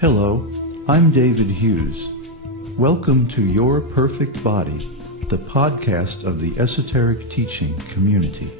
Hello, I'm David Hughes. Welcome to Your Perfect Body, the podcast of the Esoteric Teaching community.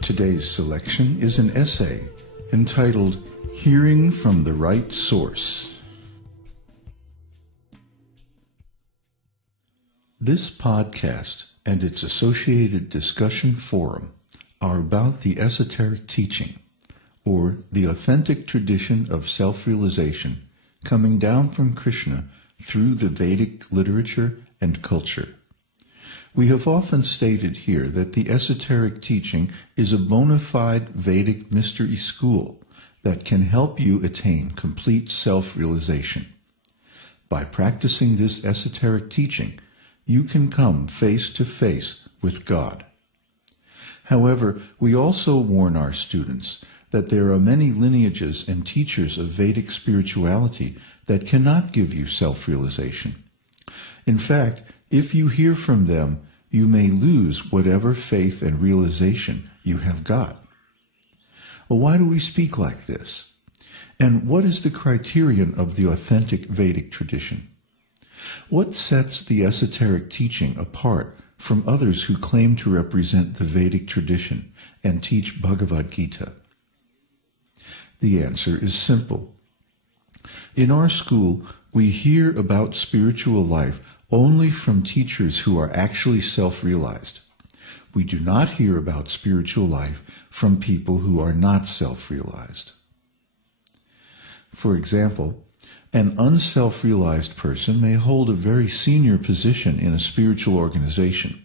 Today's selection is an essay entitled Hearing from the Right Source. This podcast and its associated discussion forum are about the Esoteric Teaching, or the authentic tradition of self-realization coming down from Kṛṣṇa through the Vedic literature and culture. We have often stated here that the Esoteric Teaching is a bona-fide Vedic mystery school that can help you attain complete self-realization. By practicing this Esoteric Teaching, you can come face to face with God. However, we also warn our students that there are many lineages and teachers of Vedic spirituality that cannot give you self-realization. In fact, if you hear from them, you may lose whatever faith and realization you have got. Well, why do we speak like this? And what is the criterion of the authentic Vedic tradition? What sets the Esoteric Teaching apart from others who claim to represent the Vedic tradition and teach Bhagavad-gītā? The answer is simple. In our school, we hear about spiritual life only from teachers who are actually self-realized. We do not hear about spiritual life from people who are not self-realized. For example, an unself-realized person may hold a very senior position in a spiritual organization,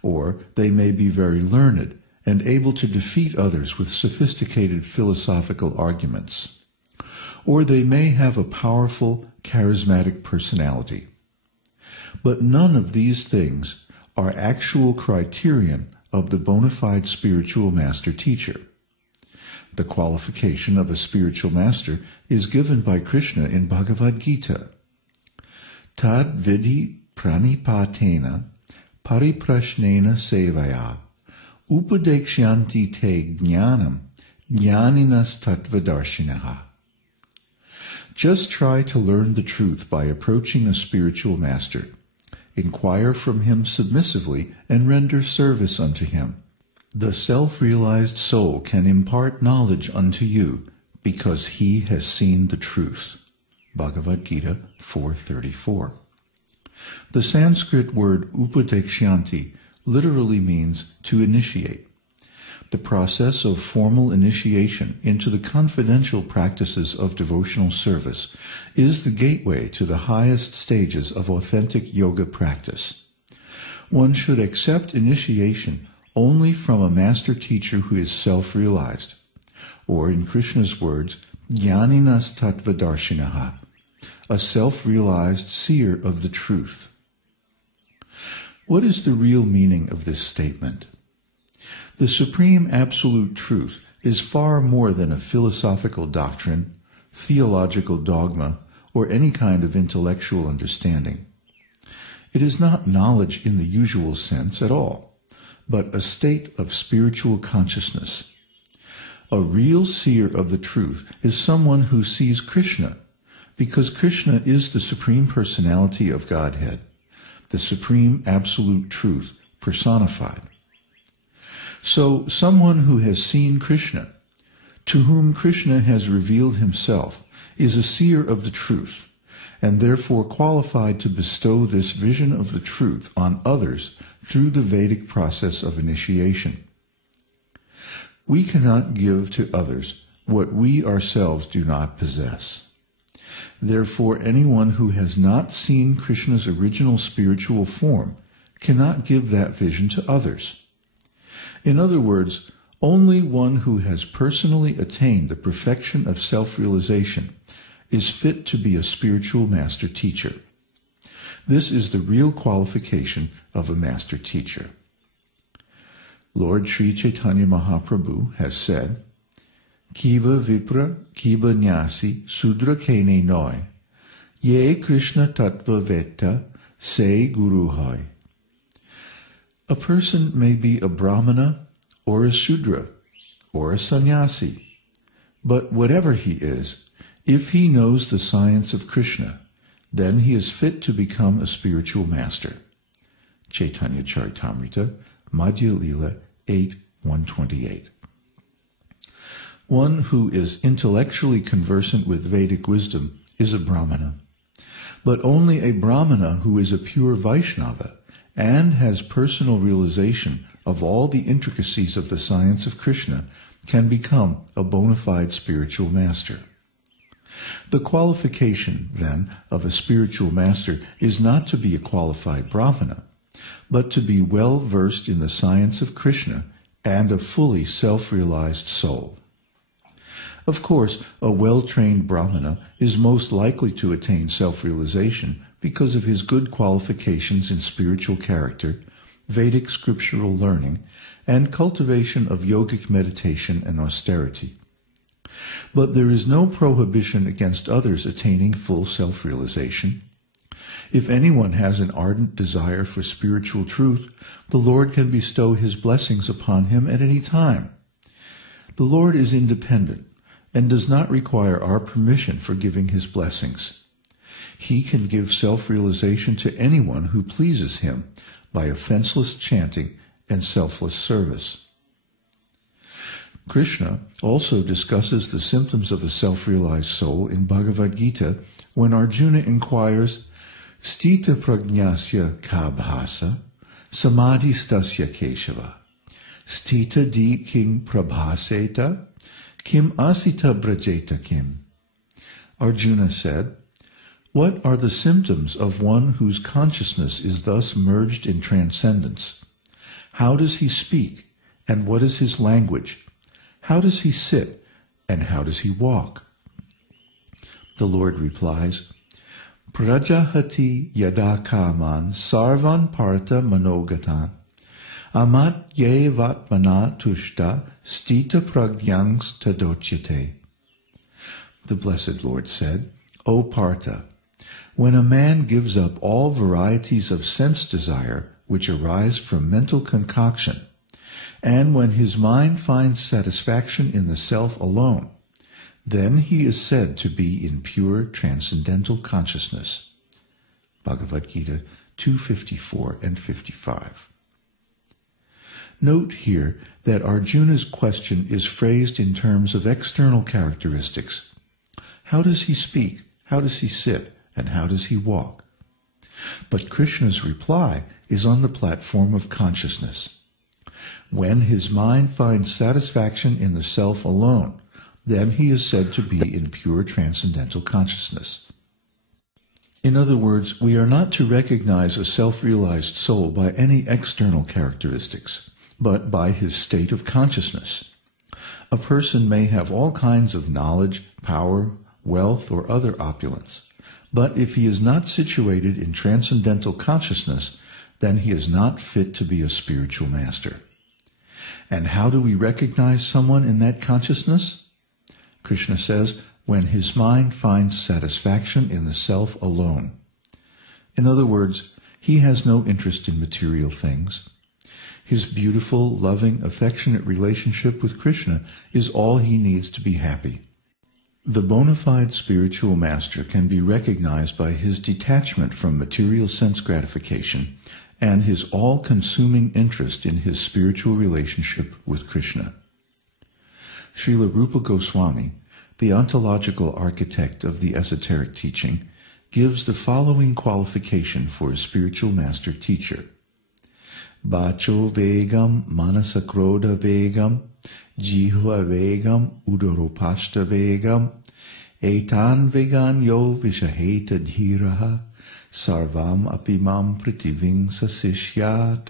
or they may be very learned and able to defeat others with sophisticated philosophical arguments. Or they may have a powerful, charismatic personality. But none of these things are actual criterion of the bona fide spiritual master teacher. The qualification of a spiritual master is given by Kṛṣṇa in Bhagavad-gītā. Tad vidhi pranipatena pariprashnena sevaya upadekshyanti te jnanam jnaninas tattvadarshinaha. Just try to learn the truth by approaching a spiritual master. Inquire from him submissively and render service unto him. The self-realized soul can impart knowledge unto you because he has seen the truth. Bhagavad-gītā 4:34. The Sanskrit word upadekshyanti literally means to initiate. The process of formal initiation into the confidential practices of devotional service is the gateway to the highest stages of authentic yoga practice. One should accept initiation only from a master teacher who is self-realized, or in Kṛṣṇa's words, jnaninas tattvadarshinaha, a self-realized seer of the truth. What is the real meaning of this statement? The supreme absolute truth is far more than a philosophical doctrine, theological dogma, or any kind of intellectual understanding. It is not knowledge in the usual sense at all, but a state of spiritual consciousness. A real seer of the truth is someone who sees Kṛṣṇa, because Kṛṣṇa is the Supreme Personality of Godhead, the Supreme Absolute Truth personified. So, someone who has seen Kṛṣṇa, to whom Kṛṣṇa has revealed himself, is a seer of the truth, and therefore qualified to bestow this vision of the truth on others through the Vedic process of initiation. We cannot give to others what we ourselves do not possess. Therefore, anyone who has not seen Kṛṣṇa's original spiritual form cannot give that vision to others. In other words, only one who has personally attained the perfection of self-realization is fit to be a spiritual master teacher. This is the real qualification of a master teacher. Lord Sri Chaitanya Mahaprabhu has said, Kiva Vipra, Kiva Nyasi, Sudra Kene Noi, Ye Kṛṣṇa Tattva Veta, Se Guru Hai. A person may be a Brahmana, or a Sudra, or a Sannyasi, but whatever he is, if he knows the science of Kṛṣṇa, then he is fit to become a spiritual master. Chaitanya Charitamrita, Madhya Lila 8:128. One who is intellectually conversant with Vedic wisdom is a Brahmana, but only a Brahmana who is a pure Vaishnava and has personal realization of all the intricacies of the science of Kṛṣṇa can become a bona-fide spiritual master. The qualification, then, of a spiritual master is not to be a qualified Brahmana, but to be well versed in the science of Kṛṣṇa and a fully self-realized soul. Of course, a well-trained Brahmana is most likely to attain self-realization because of his good qualifications in spiritual character, Vedic scriptural learning, and cultivation of yogic meditation and austerity. But there is no prohibition against others attaining full self-realization. If anyone has an ardent desire for spiritual truth, the Lord can bestow his blessings upon him at any time. The Lord is independent and does not require our permission for giving his blessings. He can give self-realization to anyone who pleases him by offenseless chanting and selfless service. Kṛṣṇa also discusses the symptoms of a self-realized soul in Bhagavad-gītā when Arjuna inquires, Stita pragnasya ka bhasa, samadhi stasya keshava, stita di king prabhaseta, kim asita brajeta kim. Arjuna said, What are the symptoms of one whose consciousness is thus merged in transcendence? How does he speak, and what is his language? How does he sit, and how does he walk? The Lord replies, Prajahati yada kaman sarvan parta manogatan, amat ye vatmana tushta stita pragyangs tadocyate. The Blessed Lord said, O Partha, when a man gives up all varieties of sense desire which arise from mental concoction, and when his mind finds satisfaction in the self alone, then he is said to be in pure transcendental consciousness. Bhagavad-gītā 2:54 and 55. Note here that Arjuna's question is phrased in terms of external characteristics. How does he speak? How does he sit? And how does he walk? But Krishna's reply is on the platform of consciousness. When his mind finds satisfaction in the self alone, then he is said to be in pure transcendental consciousness. In other words, we are not to recognize a self-realized soul by any external characteristics, but by his state of consciousness. A person may have all kinds of knowledge, power, wealth, or other opulence, but if he is not situated in transcendental consciousness, then he is not fit to be a spiritual master. And how do we recognize someone in that consciousness? Kṛṣṇa says, when his mind finds satisfaction in the self alone. In other words, he has no interest in material things. His beautiful, loving, affectionate relationship with Kṛṣṇa is all he needs to be happy. The bona fide spiritual master can be recognized by his detachment from material sense gratification and his all-consuming interest in his spiritual relationship with Kṛṣṇa. Srila Rupa Goswami, the ontological architect of the esoteric teaching, gives the following qualification for a spiritual master teacher. Bacho vegam manasakroda vegam jihva vegam udaropashta vegam etan vegan yo vishaheta dhiraha sarvam apimam pritiving sasishyat.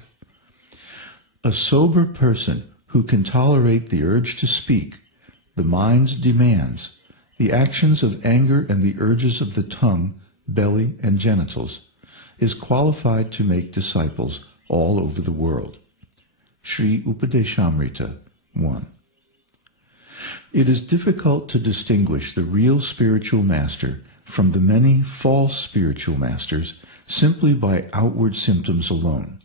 A sober person who can tolerate the urge to speak, the mind's demands, the actions of anger and the urges of the tongue, belly, and genitals, is qualified to make disciples all over the world. Sri Upadeshamrita 1. It is difficult to distinguish the real spiritual master from the many false spiritual masters simply by outward symptoms alone.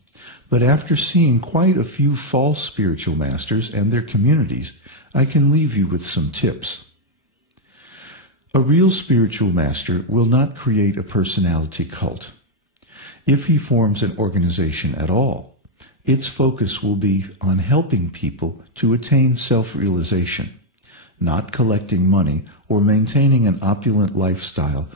But after seeing quite a few false spiritual masters and their communities, I can leave you with some tips. A real spiritual master will not create a personality cult. If he forms an organization at all, its focus will be on helping people to attain self-realization, not collecting money or maintaining an opulent lifestyle